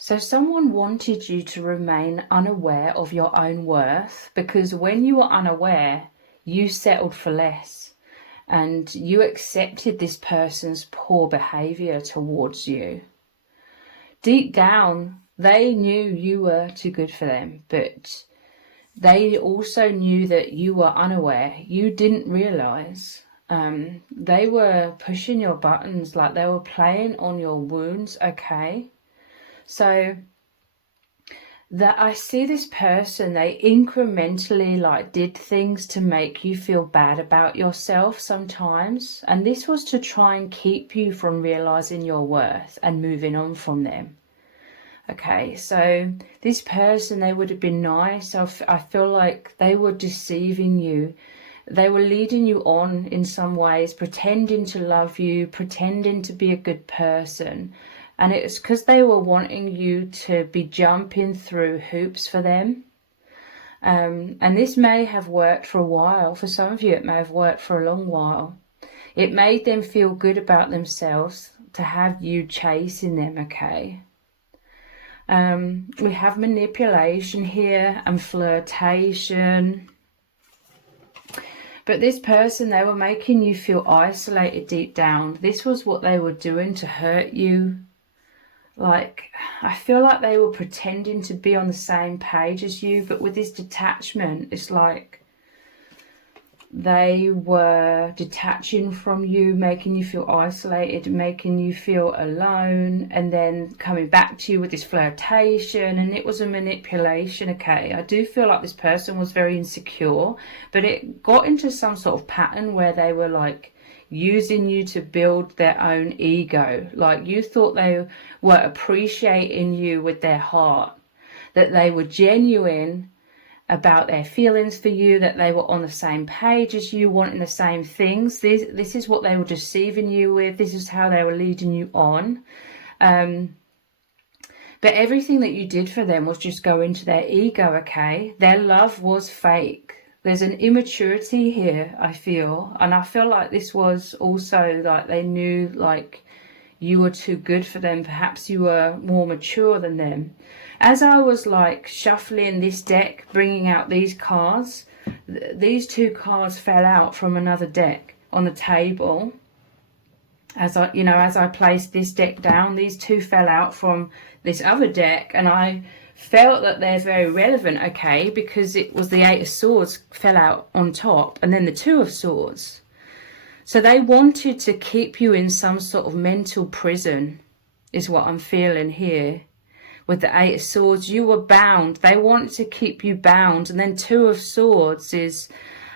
So someone wanted you to remain unaware of your own worth, because when you were unaware, you settled for less and you accepted this person's poor behavior towards you. Deep down, they knew you were too good for them, but they also knew that you were unaware. You didn't realize. They were pushing your buttons, like they were playing on your wounds, okay? So that I see this person, they incrementally like did things to make you feel bad about yourself sometimes. And this was to try and keep you from realizing your worth and moving on from them. Okay, so this person, they would have been nice. I feel like they were deceiving you. They were leading you on in some ways, pretending to love you, pretending to be a good person. And it's because they were wanting you to be jumping through hoops for them. And this may have worked for a while. For some of you, it may have worked for a long while. It made them feel good about themselves to have you chasing them, okay? We have manipulation here and flirtation. But this person, they were making you feel isolated deep down. This was what they were doing to hurt you. Like, I feel like they were pretending to be on the same page as you, but with this detachment, it's like they were detaching from you, making you feel isolated, making you feel alone, and then coming back to you with this flirtation. And it was a manipulation, okay? I do feel like this person was very insecure, but it got into some sort of pattern where they were like using you to build their own ego. Like, you thought they were appreciating you with their heart, that they were genuine about their feelings for you, that they were on the same page as you, wanting the same things. This is what they were deceiving you with. This is how they were leading you on. But everything that you did for them was just go into their ego, okay? Their love was fake. There's an immaturity here, I feel. And I feel like this was also like they knew like you were too good for them. Perhaps you were more mature than them. As I was like shuffling this deck, bringing out these cards, these two cards fell out from another deck on the table. As I placed this deck down, these two fell out from this other deck, and I felt that they're very relevant, okay, because it was the Eight of Swords fell out on top, and then the Two of Swords. So they wanted to keep you in some sort of mental prison, is what I'm feeling here. With the Eight of Swords, you were bound. They wanted to keep you bound. And then Two of Swords is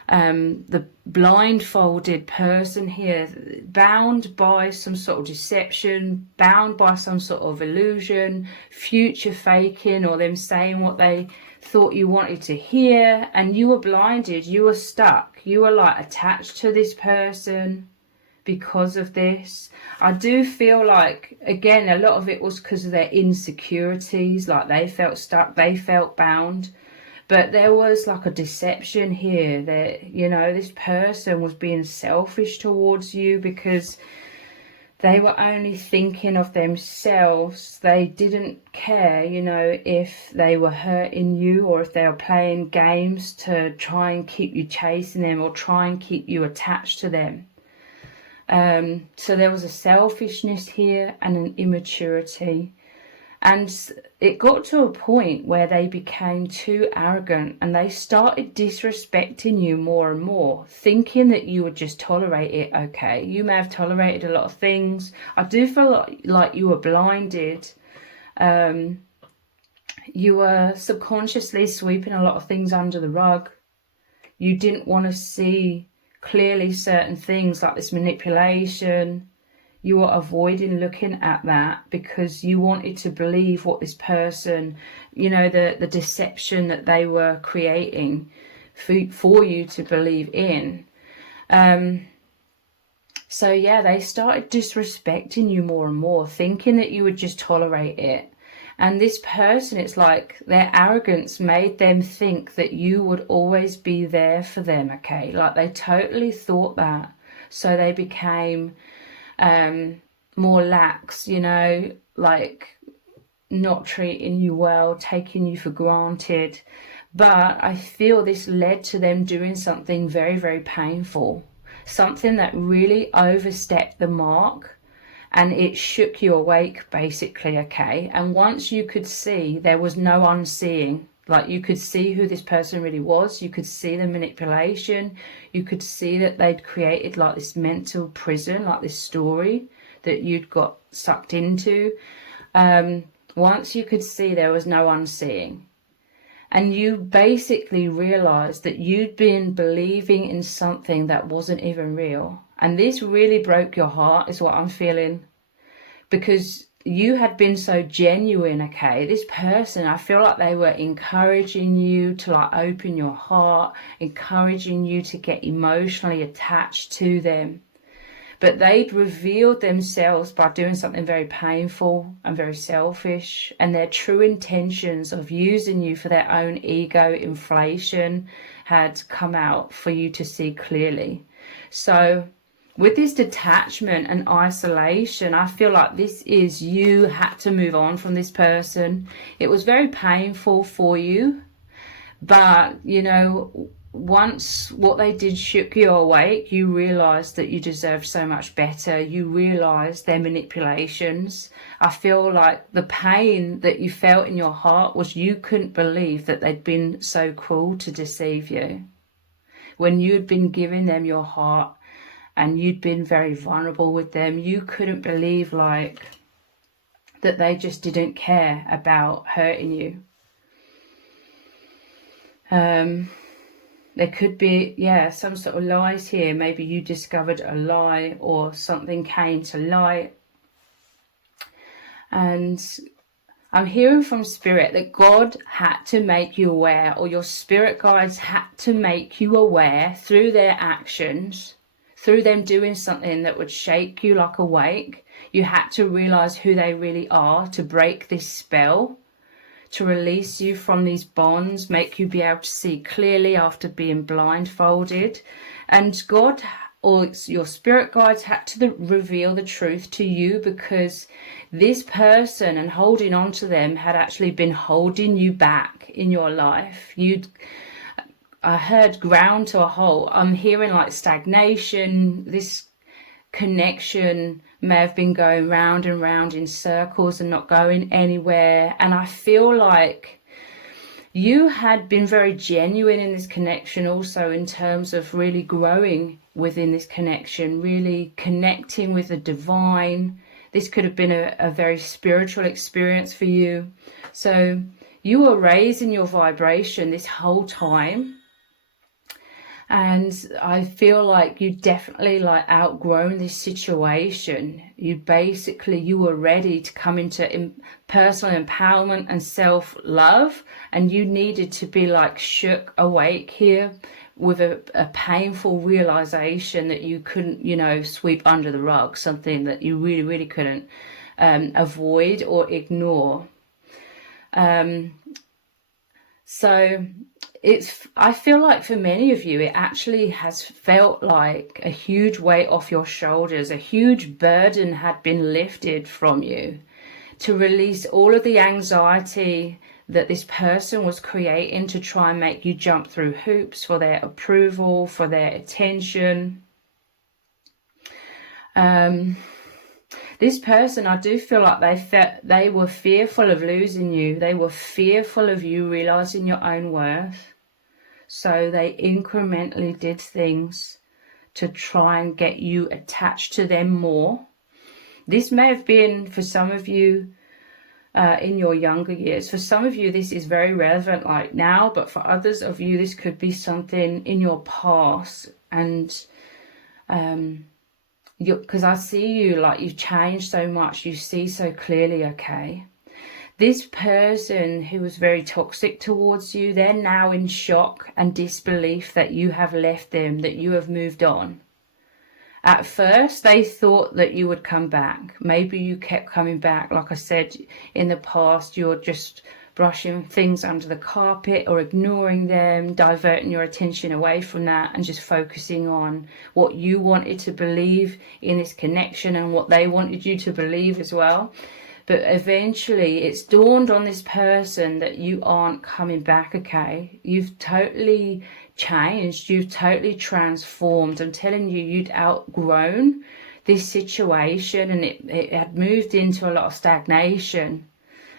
the blindfolded person here, bound by some sort of deception, bound by some sort of illusion, future faking, or them saying what they thought you wanted to hear. And you were blinded. You were stuck. You were like attached to this person because of this. I do feel like, again, a lot of it was because of their insecurities, like they felt stuck, they felt bound. But there was like a deception here that, you know, this person was being selfish towards you because they were only thinking of themselves. They didn't care, you know, if they were hurting you or if they were playing games to try and keep you chasing them or try and keep you attached to them. So there was a selfishness here and an immaturity. And it got to a point where they became too arrogant and they started disrespecting you more and more, thinking that you would just tolerate it, okay? You may have tolerated a lot of things. I do feel like you were blinded. You were subconsciously sweeping a lot of things under the rug. You didn't want to see clearly certain things like this manipulation. You were avoiding looking at that because you wanted to believe what this person, you know, the deception that they were creating for you to believe in. So yeah, they started disrespecting you more and more, thinking that you would just tolerate it. And this person, it's like their arrogance made them think that you would always be there for them, okay? Like they totally thought that. So they became more lax, you know, like not treating you well, taking you for granted. But I feel this led to them doing something very, very painful, something that really overstepped the mark, and it shook you awake, basically, okay? And once you could see, there was no unseeing. Like, you could see who this person really was. You could see the manipulation. You could see that they'd created like this mental prison, like this story that you'd got sucked into. Once you could see, there was no unseeing. And you basically realized that you'd been believing in something that wasn't even real. And this really broke your heart, is what I'm feeling. Because you had been so genuine, okay? This person, I feel like they were encouraging you to like open your heart, encouraging you to get emotionally attached to them. But they'd revealed themselves by doing something very painful and very selfish, and their true intentions of using you for their own ego inflation had come out for you to see clearly. So with this detachment and isolation, I feel like this is, you had to move on from this person. It was very painful for you, but you know, once what they did shook you awake, you realized that you deserved so much better. You realized their manipulations. I feel like the pain that you felt in your heart was you couldn't believe that they'd been so cruel to deceive you. When you'd been giving them your heart and you'd been very vulnerable with them, you couldn't believe like that they just didn't care about hurting you. There could be, some sort of lies here. Maybe you discovered a lie or something came to light. And I'm hearing from Spirit that God had to make you aware, or your spirit guides had to make you aware through their actions, through them doing something that would shake you like a wake. You had to realize who they really are to break this spell, to release you from these bonds, make you be able to see clearly after being blindfolded. And God, or your spirit guides, had to reveal the truth to you, because this person and holding on to them had actually been holding you back in your life. I heard ground to a halt. I'm hearing like stagnation. This connection may have been going round and round in circles and not going anywhere. And I feel like you had been very genuine in this connection also, in terms of really growing within this connection, really connecting with the divine. This could have been a very spiritual experience for you. So you were raising your vibration this whole time. And I feel like you definitely like outgrown this situation. You were ready to come into personal empowerment and self-love, and you needed to be like shook awake here with a painful realization that you couldn't, sweep under the rug, something that you really, really couldn't avoid or ignore. So I feel like for many of you, it actually has felt like a huge weight off your shoulders. A huge burden had been lifted from you to release all of the anxiety that this person was creating to try and make you jump through hoops for their approval, for their attention. This person, I do feel like they were fearful of losing you. They were fearful of you realizing your own worth. So they incrementally did things to try and get you attached to them more. This may have been for some of you in your younger years. For some of you, this is very relevant like now, but for others of you, this could be something in your past. And because I see you like you've changed so much, you see so clearly, okay? This person who was very toxic towards you, they're now in shock and disbelief that you have left them, that you have moved on. At first, they thought that you would come back. Maybe you kept coming back. Like I said, in the past, you're just brushing things under the carpet or ignoring them, diverting your attention away from that and just focusing on what you wanted to believe in this connection and what they wanted you to believe as well. But eventually it's dawned on this person that you aren't coming back, okay? You've totally changed. You've totally transformed. I'm telling you, you'd outgrown this situation, and it had moved into a lot of stagnation.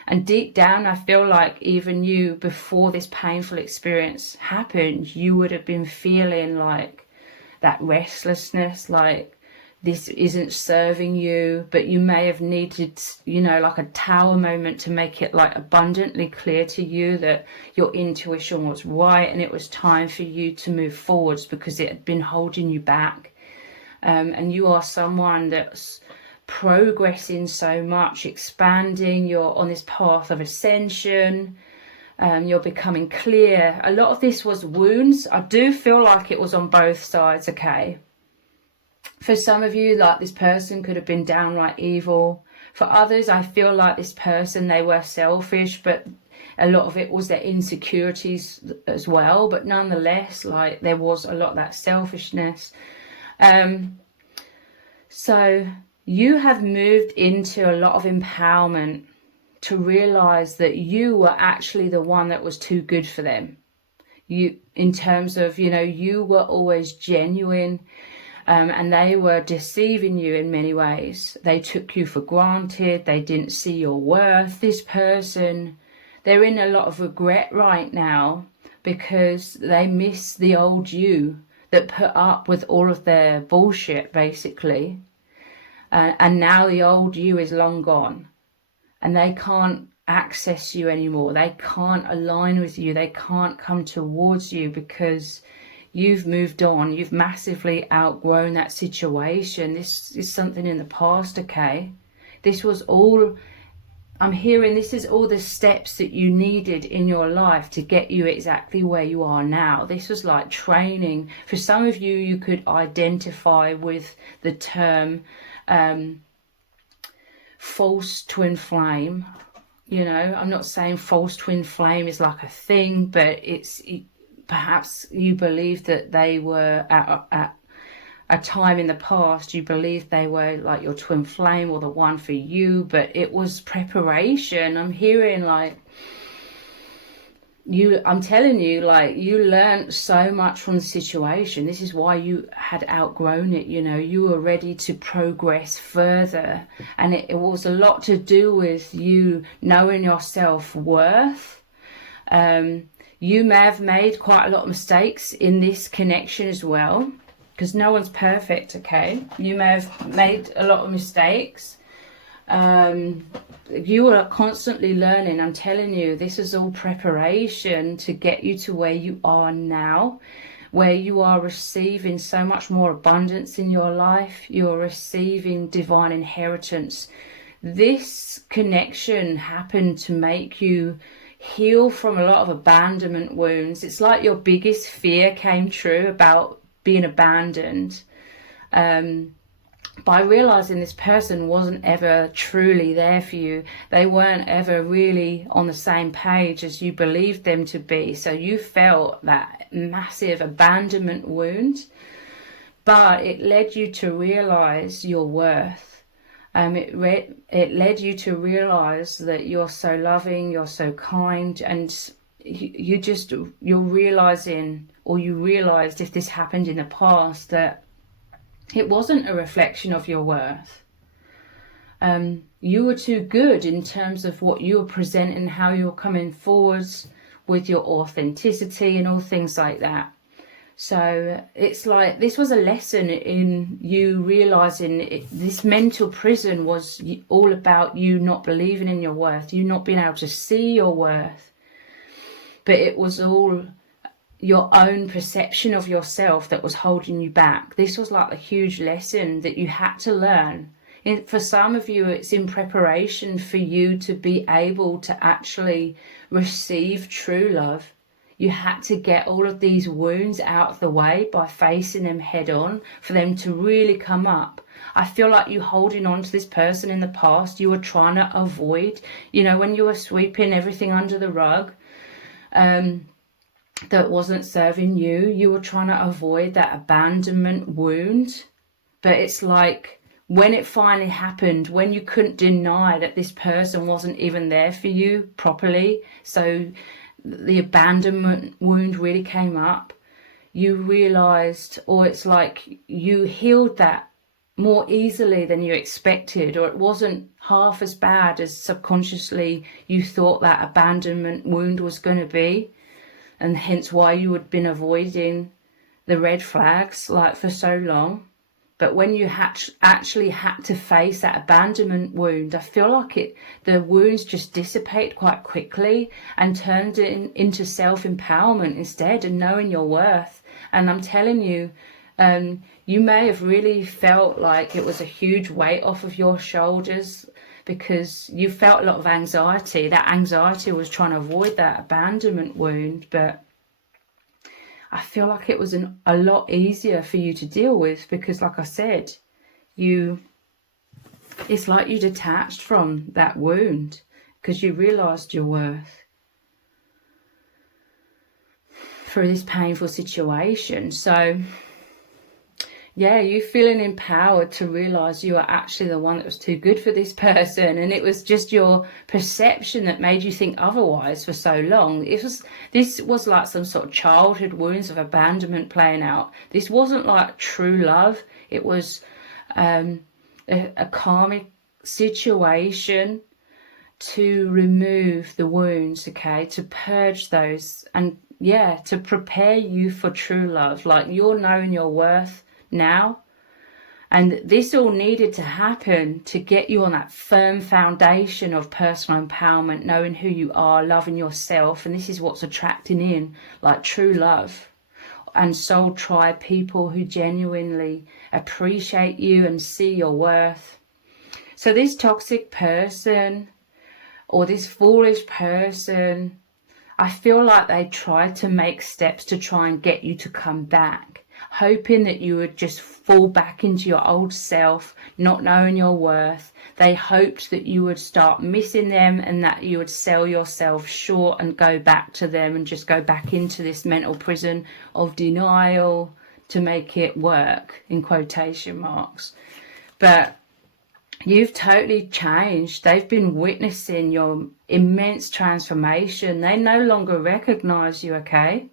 And deep down, I feel like even you, before this painful experience happened, you would have been feeling like that restlessness, like this isn't serving you. But you may have needed, you know, like a tower moment to make it like abundantly clear to you that your intuition was right and it was time for you to move forwards, because it had been holding you back. And you are someone that's progressing so much, expanding. You're on this path of ascension. You're becoming clear. A lot of this was wounds. I do feel like it was on both sides, okay? For some of you, like, this person could have been downright evil. For others, I feel like this person, they were selfish, but a lot of it was their insecurities as well. But nonetheless, like, there was a lot of that selfishness. So you have moved into a lot of empowerment to realize that you were actually the one that was too good for them. You, in terms of, you know, you were always genuine, and they were deceiving you in many ways. They took you for granted. They didn't see your worth. This person, they're in a lot of regret right now because they miss the old you that put up with all of their bullshit, basically. And now the old you is long gone. And they can't access you anymore. They can't align with you. They can't come towards you because you've moved on. You've massively outgrown that situation. This is something in the past, okay? This was all, I'm hearing this is all the steps that you needed in your life to get you exactly where you are now. This was like training. For some of you, you could identify with the term false twin flame. You know, I'm not saying false twin flame is like a thing, but it's, perhaps you believe that they were at a time in the past, you believed they were like your twin flame or the one for you, but it was preparation. I'm hearing like I'm telling you, like, you learned so much from the situation. This is why you had outgrown it. You know, you were ready to progress further, and it was a lot to do with you knowing your self-worth. You may have made quite a lot of mistakes in this connection as well, because no one's perfect, okay? You may have made a lot of mistakes. You are constantly learning. I'm telling you, this is all preparation to get you to where you are now, where you are receiving so much more abundance in your life. You're receiving divine inheritance. This connection happened to make you heal from a lot of abandonment wounds. It's like your biggest fear came true about being abandoned. By realizing this person wasn't ever truly there for you. They weren't ever really on the same page as you believed them to be. So you felt that massive abandonment wound, but it led you to realize your worth. It led you to realize that you're so loving, you're so kind, and you're realizing, or you realized, if this happened in the past, that it wasn't a reflection of your worth. You were too good in terms of what you were presenting, how you were coming forwards with your authenticity and all things like that. So it's like, this was a lesson in you realizing this mental prison was all about you not believing in your worth, you not being able to see your worth. But it was all your own perception of yourself that was holding you back. This was like a huge lesson that you had to learn. For some of you, it's in preparation for you to be able to actually receive true love. You had to get all of these wounds out of the way by facing them head on for them to really come up. I feel like you holding on to this person in the past, you were trying to avoid, you know, when you were sweeping everything under the rug, that wasn't serving you. You were trying to avoid that abandonment wound. But it's like when it finally happened, when you couldn't deny that this person wasn't even there for you properly, so the abandonment wound really came up, you realized, or it's like you healed that more easily than you expected, or it wasn't half as bad as subconsciously you thought that abandonment wound was going to be, and hence why you had been avoiding the red flags like for so long. But when you actually had to face that abandonment wound, I feel like the wounds just dissipate quite quickly and turned it into self-empowerment instead, and knowing your worth. And I'm telling you, you may have really felt like it was a huge weight off of your shoulders, because you felt a lot of anxiety. That anxiety was trying to avoid that abandonment wound, but I feel like it was a lot easier for you to deal with, because like I said, it's like you detached from that wound because you realized your worth through this painful situation. So yeah, you feeling empowered to realize you are actually the one that was too good for this person, and it was just your perception that made you think otherwise for so long. This was like some sort of childhood wounds of abandonment playing out. This wasn't like true love. It was a karmic situation to remove the wounds, okay, to purge those, and yeah, to prepare you for true love. Like, you're knowing your worth now, and this all needed to happen to get you on that firm foundation of personal empowerment, knowing who you are, loving yourself. And this is what's attracting in, like, true love and soul tribe, people who genuinely appreciate you and see your worth. So this toxic person or this foolish person, I feel like they tried to make steps to try and get you to come back, hoping that you would just fall back into your old self, not knowing your worth. They hoped that you would start missing them and that you would sell yourself short and go back to them and just go back into this mental prison of denial to make it work, in quotation marks. But you've totally changed. They've been witnessing your immense transformation. They no longer recognize you, okay?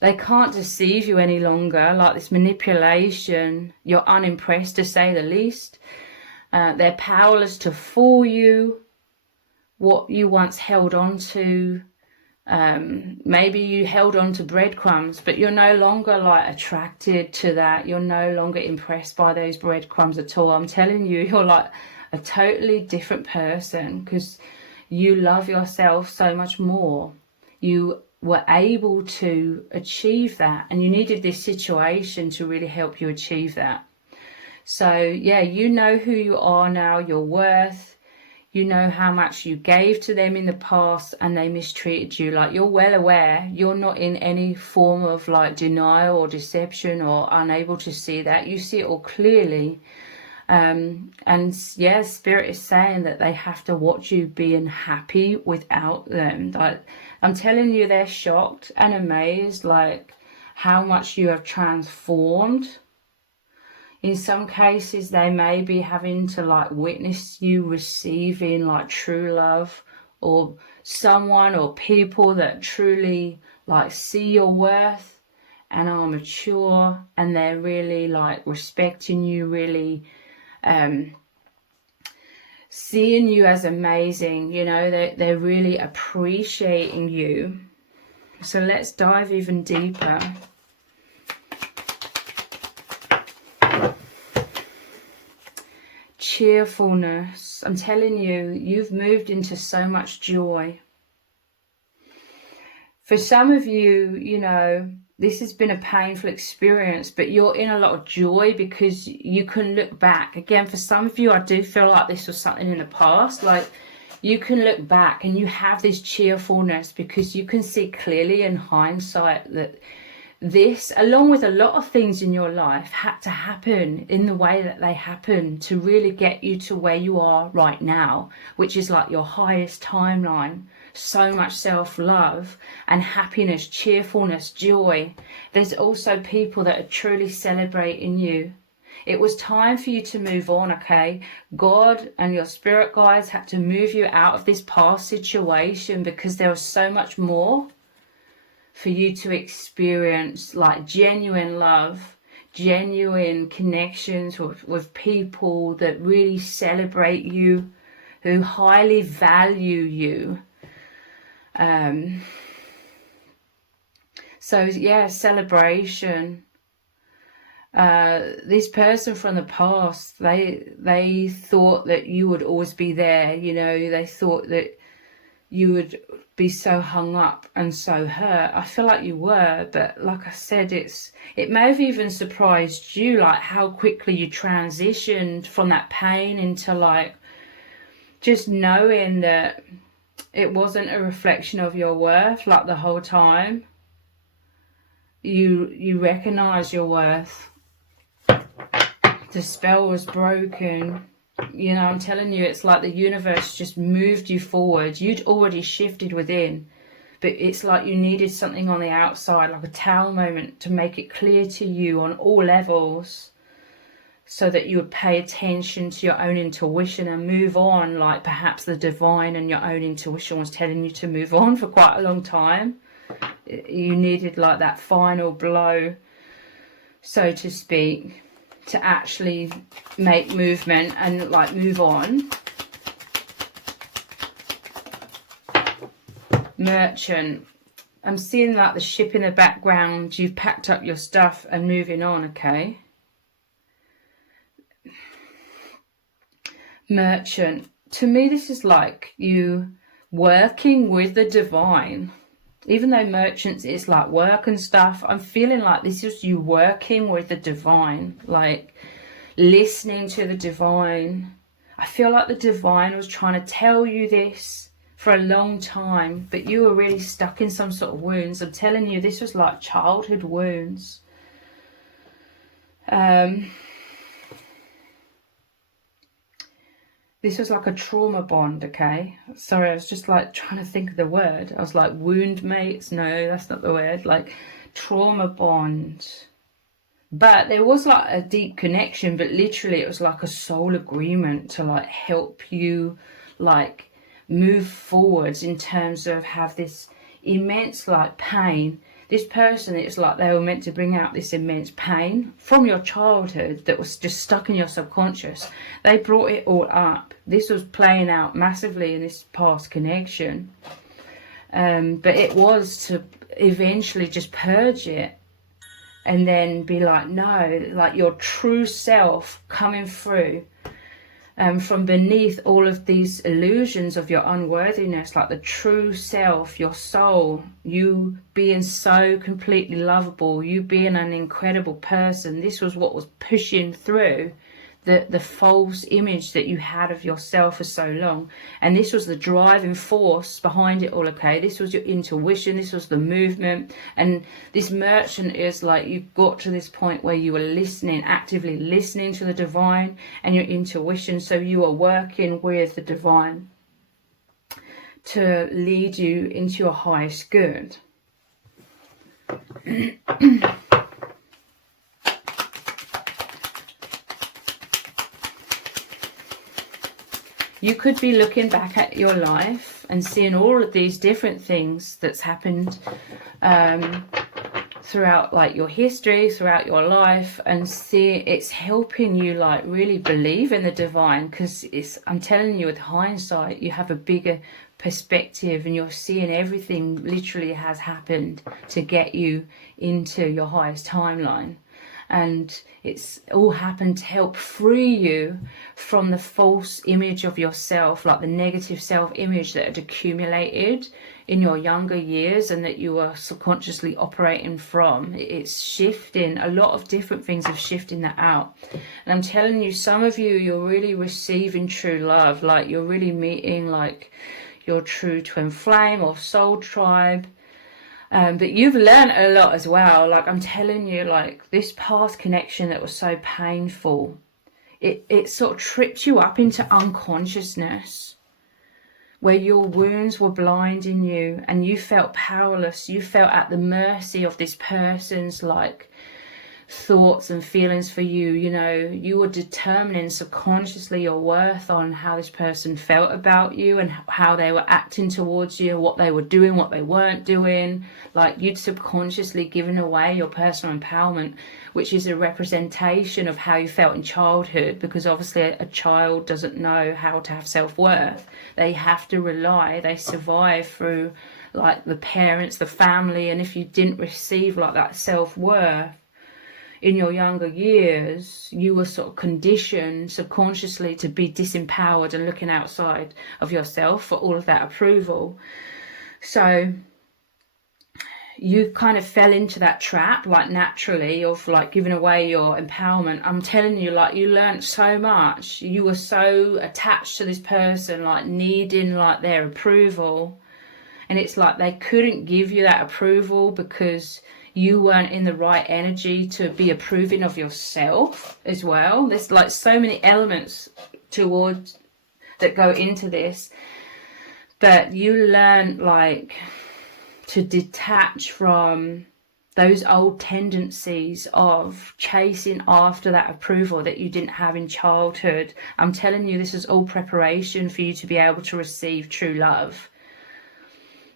They can't deceive you any longer, like this manipulation. You're unimpressed, to say the least. They're powerless to fool you. What you once held on to, maybe you held on to breadcrumbs, but you're no longer like attracted to that. You're no longer impressed by those breadcrumbs at all. I'm telling you, you're like a totally different person because you love yourself so much more. You were able to achieve that, and you needed this situation to really help you achieve that. So yeah, you know who you are now, your worth. You know how much you gave to them in the past and they mistreated you. Like, you're well aware. You're not in any form of like denial or deception or unable to see that. You see it all clearly. And yeah, Spirit is saying that they have to watch you being happy without them. Like, I'm telling you, they're shocked and amazed, like, how much you have transformed. In some cases, they may be having to like witness you receiving like true love, or someone or people that truly like see your worth and are mature, and they're really like respecting you, really seeing you as amazing. You know, they're really appreciating you. So let's dive even deeper. Cheerfulness. I'm telling you, you've moved into so much joy. For some of you, you know, this has been a painful experience, but you're in a lot of joy because you can look back. Again, for some of you, I do feel like this was something in the past. Like, you can look back and you have this cheerfulness because you can see clearly in hindsight that this, along with a lot of things in your life, had to happen in the way that they happened to really get you to where you are right now, which is like your highest timeline. So much self-love and happiness, cheerfulness, joy. There's also people that are truly celebrating you. It was time for you to move on, okay? God and your spirit guides had to move you out of this past situation because there was so much more for you to experience, like genuine love, genuine connections with people that really celebrate you, who highly value you. So yeah, celebration. This person from the past, they thought that you would always be there, you know, they thought that you would be so hung up and so hurt. I feel like you were, but like I said, it may have even surprised you, like how quickly you transitioned from that pain into like just knowing that it wasn't a reflection of your worth. Like the whole time you recognize your worth. The spell was broken. You know, I'm telling you, it's like the universe just moved you forward. You'd already shifted within, but it's like you needed something on the outside, like a towel moment, to make it clear to you on all levels, so that you would pay attention to your own intuition and move on. Like perhaps the divine and your own intuition was telling you to move on for quite a long time. You needed like that final blow, so to speak, to actually make movement and like move on. Merchant. I'm seeing like the ship in the background. You've packed up your stuff and moving on, okay? Merchant. To me, this is like you working with the divine. Even though merchants is like work and stuff, I'm feeling like this is you working with the divine, like listening to the divine. I feel like the divine was trying to tell you this for a long time, but you were really stuck in some sort of wounds. I'm telling you, this was like childhood wounds. This was like a trauma bond, okay? Sorry, I was just like trying to think of the word. I was like wound mates. No, that's not the word. Like trauma bond. But there was like a deep connection, but literally it was like a soul agreement to like help you like move forwards in terms of have this immense like pain. This person, it's like they were meant to bring out this immense pain from your childhood that was just stuck in your subconscious. They brought it all up. This was playing out massively in this past connection. But it was to eventually just purge it and then be like, no, like your true self coming through. From beneath all of these illusions of your unworthiness, like the true self, your soul, you being so completely lovable, you being an incredible person. This was what was pushing through the false image that you had of yourself for so long. And this was the driving force behind it all, okay? This was your intuition, this was the movement. And this merchant is like you got to this point where you were listening, actively listening to the divine and your intuition. So you were working with the divine to lead you into your highest good. You could be looking back at your life and seeing all of these different things that's happened throughout like your history, throughout your life, and see it's helping you like really believe in the divine, because I'm telling you, with hindsight, you have a bigger perspective and you're seeing everything literally has happened to get you into your highest timeline. And it's all happened to help free you from the false image of yourself, like the negative self-image that had accumulated in your younger years and that you were subconsciously operating from. It's shifting. A lot of different things are shifting that out. And I'm telling you, some of you, you're really receiving true love. Like you're really meeting like your true twin flame or soul tribe. But you've learned a lot as well. Like I'm telling you, like this past connection that was so painful, it sort of tripped you up into unconsciousness, where your wounds were blinding you and you felt powerless. You felt at the mercy of this person's like thoughts and feelings for you. You know, you were determining subconsciously your worth on how this person felt about you and how they were acting towards you, what they were doing, what they weren't doing. Like, you'd subconsciously given away your personal empowerment, which is a representation of how you felt in childhood, because obviously a child doesn't know how to have self-worth. They have to rely, they survive through like the parents, the family, and if you didn't receive like that self-worth in your younger years, you were sort of conditioned subconsciously to be disempowered and looking outside of yourself for all of that approval. So you kind of fell into that trap, like naturally, of like giving away your empowerment. I'm telling you, like, you learned so much. You were so attached to this person, like needing like their approval. And it's like they couldn't give you that approval because you weren't in the right energy to be approving of yourself as well. There's like so many elements towards that go into this. But you learn like to detach from those old tendencies of chasing after that approval that you didn't have in childhood. I'm telling you, this is all preparation for you to be able to receive true love,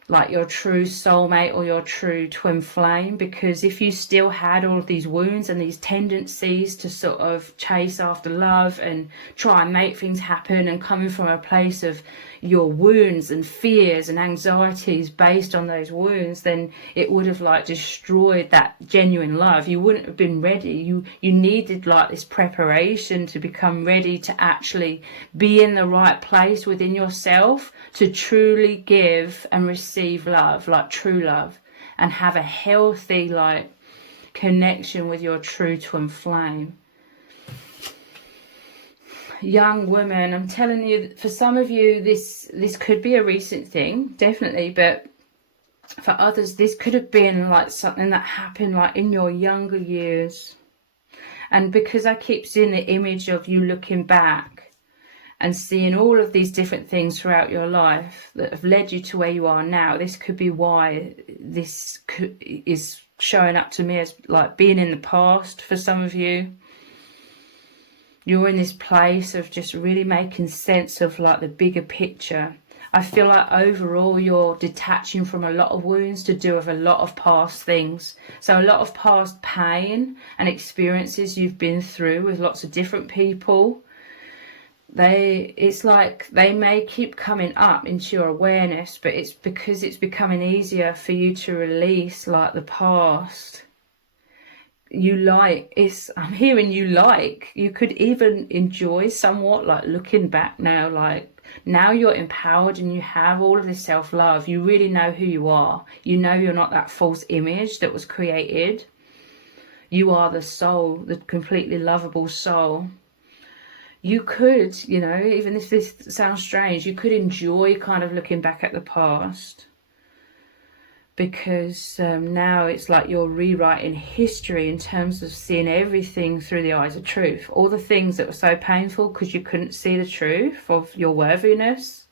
like your true soulmate or your true twin flame. Because if you still had all of these wounds and these tendencies to sort of chase after love and try and make things happen, and coming from a place of your wounds and fears and anxieties based on those wounds, then it would have like destroyed that genuine love. You wouldn't have been ready. You needed like this preparation to become ready to actually be in the right place within yourself to truly give and receive love, like true love, and have a healthy like connection with your true twin flame. Young women, I'm telling you, for some of you this could be a recent thing, definitely, but for others this could have been like something that happened like in your younger years. And because I keep seeing the image of you looking back and seeing all of these different things throughout your life that have led you to where you are now, this could be why this is showing up to me as like being in the past. For some of you, you're in this place of just really making sense of like the bigger picture. I feel like overall you're detaching from a lot of wounds to do with a lot of past things. So a lot of past pain and experiences you've been through with lots of different people. It's like they may keep coming up into your awareness, but it's because it's becoming easier for you to release like the past. I'm hearing you could even enjoy somewhat like looking back now, like now you're empowered and you have all of this self-love. You really know who you are. You know you're not that false image that was created. You are the soul, the completely lovable soul. You could, you know, even if this sounds strange, you could enjoy kind of looking back at the past, because now it's like you're rewriting history in terms of seeing everything through the eyes of truth. All the things that were so painful because you couldn't see the truth of your worthiness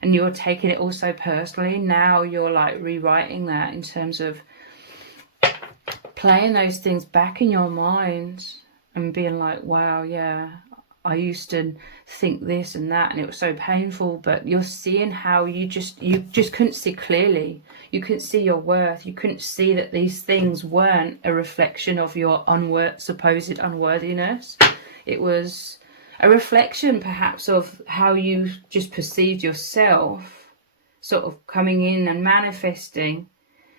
and you were taking it all so personally, now you're like rewriting that in terms of playing those things back in your mind and being like, wow, yeah, I used to think this and that and it was so painful. But you're seeing how you just couldn't see clearly. You couldn't see your worth. You couldn't see that these things weren't a reflection of your supposed unworthiness. It was a reflection perhaps of how you just perceived yourself sort of coming in and manifesting.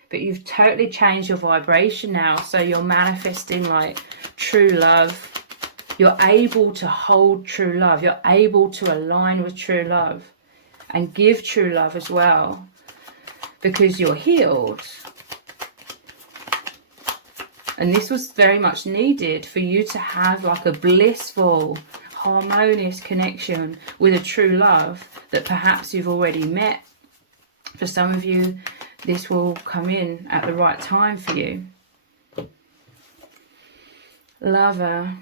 But you've totally changed your vibration now, so you're manifesting like true love. You're able to hold true love. You're able to align with true love and give true love as well, because you're healed. And this was very much needed for you to have like a blissful, harmonious connection with a true love that perhaps you've already met. For some of you, this will come in at the right time for you. Lover.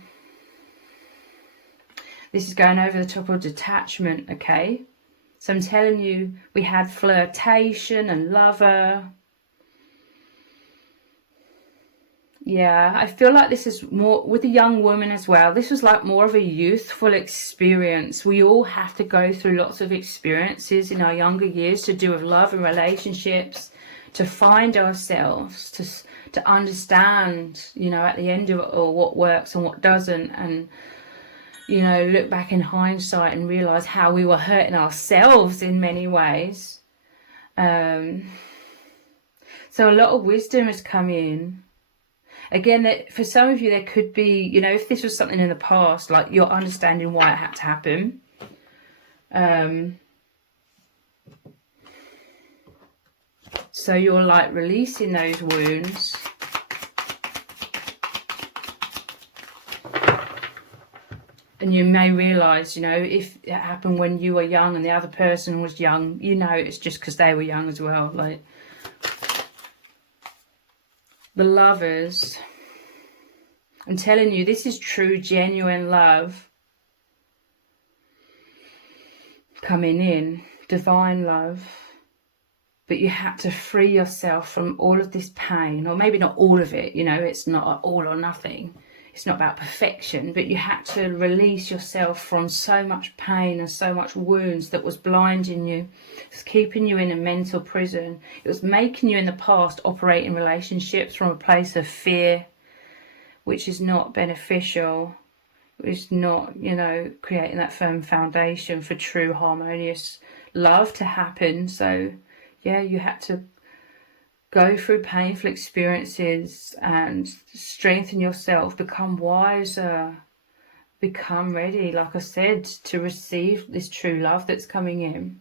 This is going over the top of detachment, okay? So I'm telling you, we had flirtation and lover. Yeah, I feel like this is more with a young woman as well. This was like more of a youthful experience. We all have to go through lots of experiences in our younger years to do with love and relationships, to find ourselves, to understand, you know, at the end of it all, what works and what doesn't, and, you know, look back in hindsight and realize how we were hurting ourselves in many ways. So a lot of wisdom has come in. Again, for some of you, there could be, you know, if this was something in the past, like you're understanding why it had to happen. So you're like releasing those wounds. And you may realise, you know, if it happened when you were young and the other person was young, you know, it's just because they were young as well. Like the Lovers, I'm telling you, this is true, genuine love coming in, divine love. But you had to free yourself from all of this pain, or maybe not all of it, you know, it's not all or nothing. It's not about perfection, but you had to release yourself from so much pain and so much wounds that was blinding you. It was keeping you in a mental prison. It was making you in the past operate in relationships from a place of fear, which is not beneficial. It's not, you know, creating that firm foundation for true harmonious love to happen. So yeah, you had to go through painful experiences and strengthen yourself, become wiser, become ready, like I said, to receive this true love that's coming in.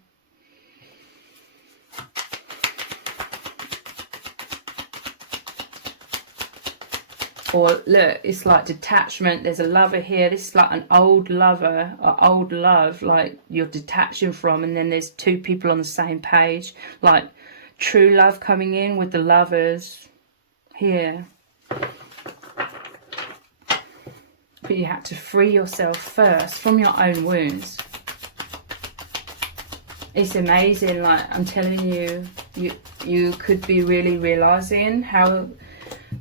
Or look, it's like detachment. There's a lover here. This is like an old lover, or old love, like you're detaching from. And then there's two people on the same page, like true love coming in with the Lovers here. But you had to free yourself first from your own wounds. It's amazing, like I'm telling you, you could be really realizing how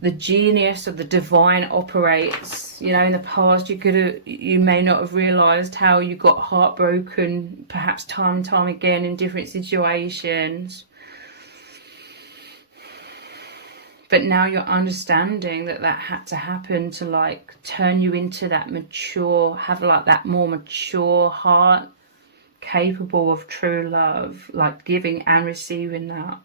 the genius of the divine operates. You know, in the past you may not have realized how you got heartbroken, perhaps time and time again in different situations. But now you're understanding that that had to happen to like turn you into that mature, have like that more mature heart, capable of true love, like giving and receiving that.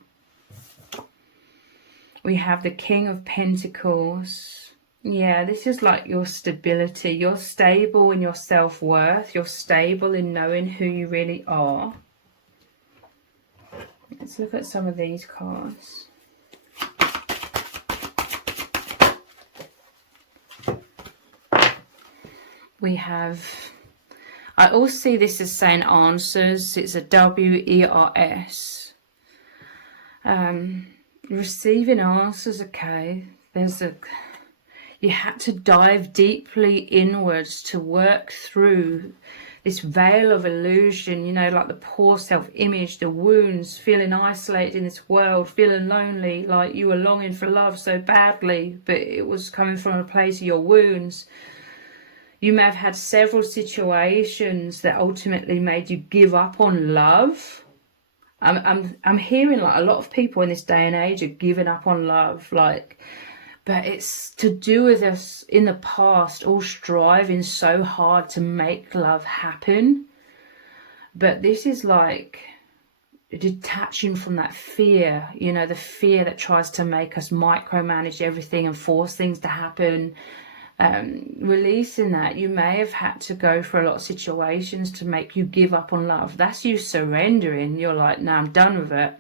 We have the King of Pentacles. Yeah, this is like your stability. You're stable in your self-worth. You're stable in knowing who you really are. Let's look at some of these cards. We have, I also see this as saying answers. It's a W-E-R-S. Receiving answers, okay. You had to dive deeply inwards to work through this veil of illusion, you know, like the poor self-image, the wounds, feeling isolated in this world, feeling lonely, like you were longing for love so badly, but it was coming from a place of your wounds. You may have had several situations that ultimately made you give up on love. I'm hearing like a lot of people in this day and age are giving up on love, like, but it's to do with us in the past all striving so hard to make love happen. But this is like detaching from that fear, you know, the fear that tries to make us micromanage everything and force things to happen. Releasing that. You may have had to go for a lot of situations to make you give up on love. That's you surrendering. You're like, no, I'm done with it.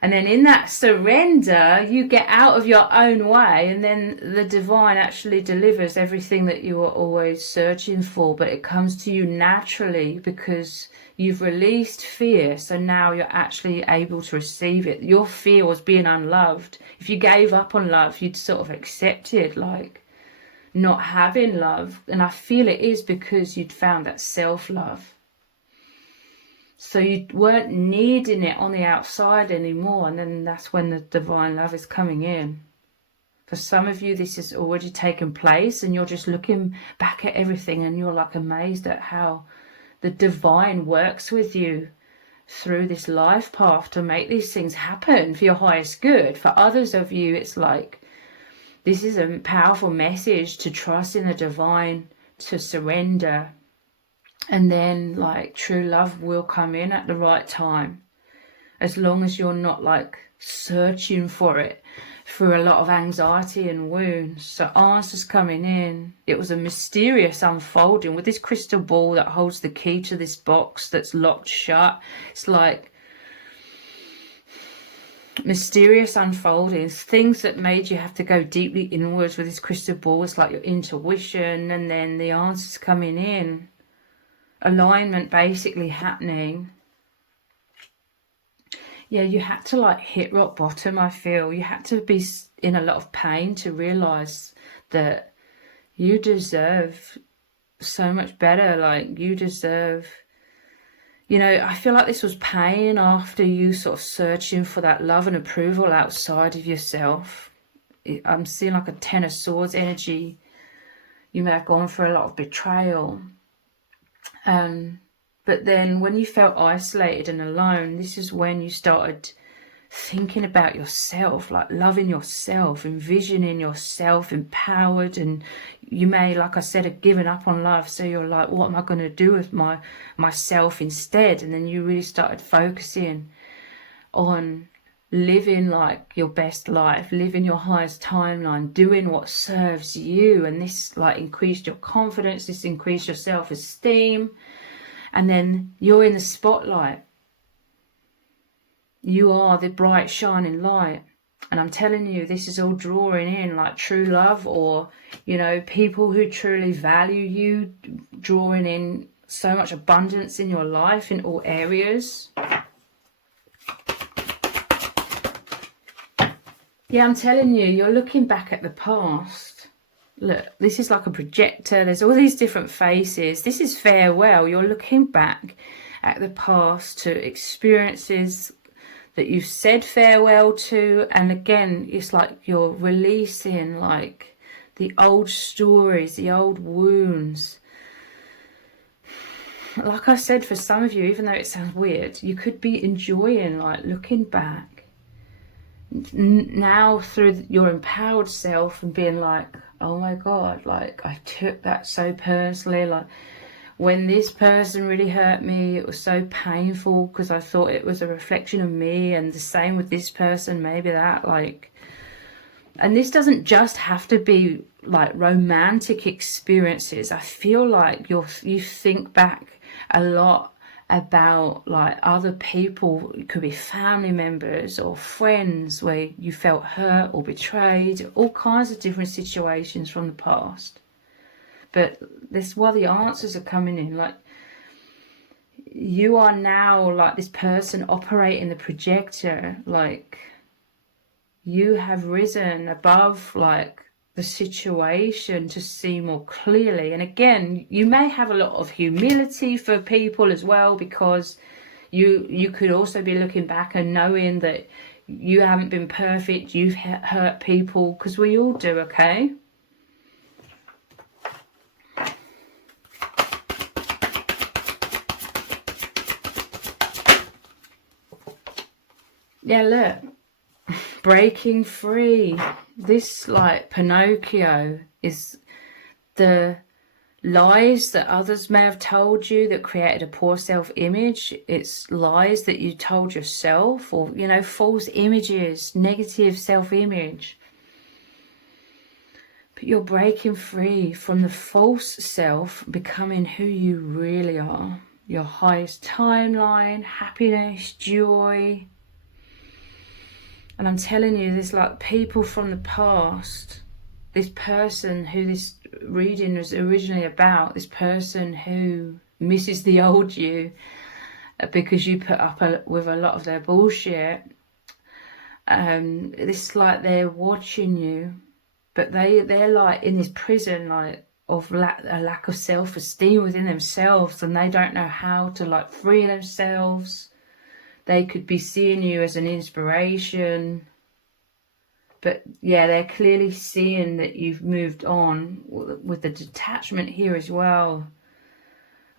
And then in that surrender, you get out of your own way, and then the divine actually delivers everything that you were always searching for, but it comes to you naturally because you've released fear. So now you're actually able to receive it. Your fear was being unloved. If you gave up on love, you'd sort of accepted like not having love, and I feel it is because you'd found that self-love, so you weren't needing it on the outside anymore. And then that's when the divine love is coming in. For some of you, this has already taken place, and you're just looking back at everything and you're like amazed at how the divine works with you through this life path to make these things happen for your highest good. For others of you, it's like this is a powerful message to trust in the divine, to surrender, and then like true love will come in at the right time, as long as you're not like searching for it through a lot of anxiety and wounds. So answers coming in. It was a mysterious unfolding with this crystal ball that holds the key to this box that's locked shut. It's like mysterious unfoldings, things that made you have to go deeply inwards with this crystal ball. It's like your intuition, and then the answers coming in, alignment basically happening. Yeah, you had to like hit rock bottom, I feel. You had to be in a lot of pain to realize that you deserve so much better. Like you deserve, you know, I feel like this was pain after you sort of searching for that love and approval outside of yourself. I'm seeing like a Ten of Swords energy. You may have gone through a lot of betrayal. But then when you felt isolated and alone, this is when you started thinking about yourself, like loving yourself, envisioning yourself empowered. And you may, like I said, have given up on love. So you're like, what am I going to do with myself instead? And then you really started focusing on living like your best life, living your highest timeline, doing what serves you. And this like increased your confidence, this increased your self-esteem. And then you're in the spotlight. You are the bright shining light. And I'm telling you, this is all drawing in like true love, or, you know, people who truly value you, drawing in so much abundance in your life in all areas. Yeah, I'm telling you, you're looking back at the past. Look, this is like a projector. There's all these different faces. This is farewell. You're looking back at the past to experiences that you've said farewell to. And again, it's like you're releasing like the old stories, the old wounds. Like I said, for some of you, even though it sounds weird, you could be enjoying like looking back now through your empowered self and being like, oh my God, like I took that so personally. Like when this person really hurt me, it was so painful because I thought it was a reflection of me. And the same with this person, maybe that like, and this doesn't just have to be like romantic experiences. I feel like you think back a lot about like other people. It could be family members or friends where you felt hurt or betrayed, all kinds of different situations from the past. But this, while the answers are coming in, like you are now like this person operating the projector, like you have risen above like the situation to see more clearly. And again, you may have a lot of humility for people as well, because you could also be looking back and knowing that you haven't been perfect, you've hurt people, because we all do, okay? Yeah, look, breaking free. This like Pinocchio is the lies that others may have told you that created a poor self-image. It's lies that you told yourself, or, you know, false images, negative self-image. But you're breaking free from the false self, becoming who you really are. Your highest timeline, happiness, joy. And I'm telling you, there's like people from the past, this person who this reading was originally about, this person who misses the old you because you put up with a lot of their bullshit. It's like they're watching you, but they're like in this prison like of a lack of self-esteem within themselves, and they don't know how to like free themselves. They could be seeing you as an inspiration. But yeah, they're clearly seeing that you've moved on with the detachment here as well.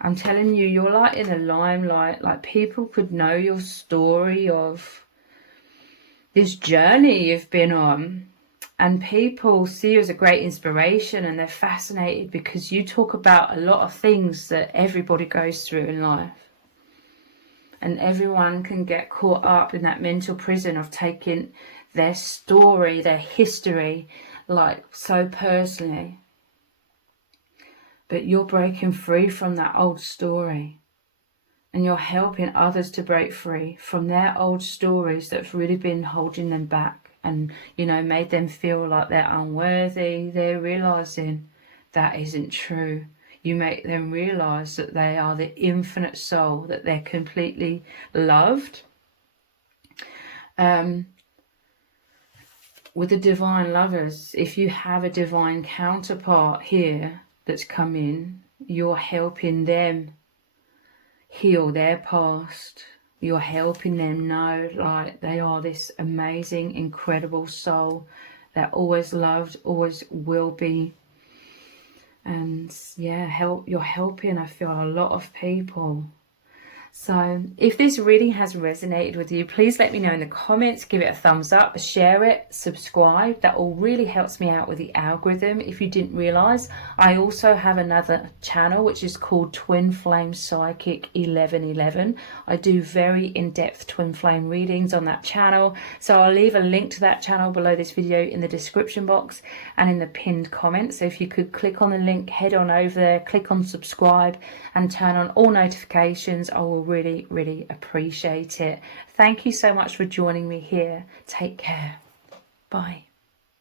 I'm telling you, you're like in the limelight. Like, people could know your story of this journey you've been on. And people see you as a great inspiration, and they're fascinated because you talk about a lot of things that everybody goes through in life. And everyone can get caught up in that mental prison of taking their story, their history, like so personally. But you're breaking free from that old story. And you're helping others to break free from their old stories that have really been holding them back. And, you know, made them feel like they're unworthy. They're realizing that isn't true. You make them realize that they are the infinite soul, that they're completely loved. With the divine lovers, if you have a divine counterpart here that's come in, you're helping them heal their past. You're helping them know, like, they are this amazing, incredible soul that always loved, always will be. And yeah, you're helping, I feel, a lot of people. So if this reading has resonated with you, please let me know in the comments. Give it a thumbs up, share it, subscribe. That all really helps me out with the algorithm. If you didn't realize, I also have another channel which is called Twin Flame Psychic 1111. I do very in-depth twin flame readings on that channel, so I'll leave a link to that channel below this video in the description box and in the pinned comment. So if you could click on the link, head on over there, click on subscribe and turn on all notifications, I will really appreciate it. Thank you so much for joining me here. Take care. Bye.